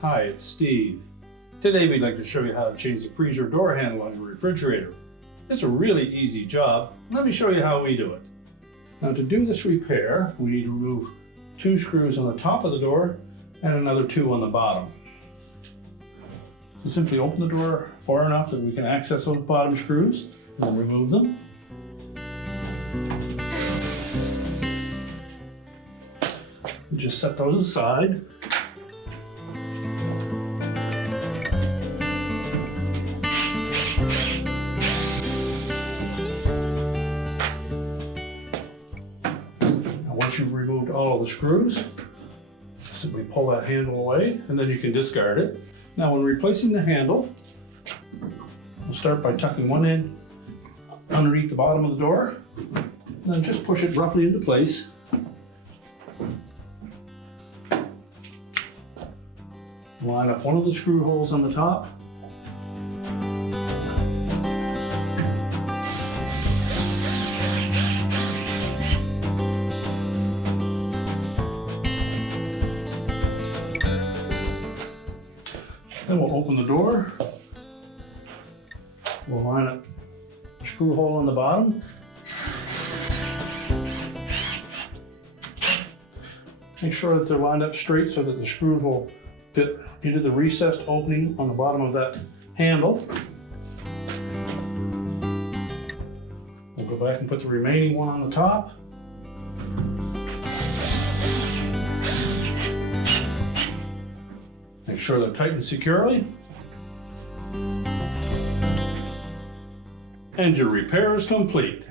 Hi, it's Steve. Today we'd like to show you how to change the freezer door handle on your refrigerator. It's a really easy job. Let me show you how we do it. Now to do this repair, we need to remove 2 screws on the top of the door and another 2 on the bottom. So simply open the door far enough that we can access those bottom screws and then remove them. Just set those aside. Once you've removed all the screws, simply pull that handle away and then you can discard it. Now when replacing the handle, we'll start by tucking one end underneath the bottom of the door, and then just push it roughly into place. Line up one of the screw holes on the top. Then we'll open the door. We'll line up a screw hole on the bottom. Make sure that they're lined up straight so that the screws will fit into the recessed opening on the bottom of that handle. We'll go back and put the remaining one on the top. Make sure they're tightened securely. And your repair is complete.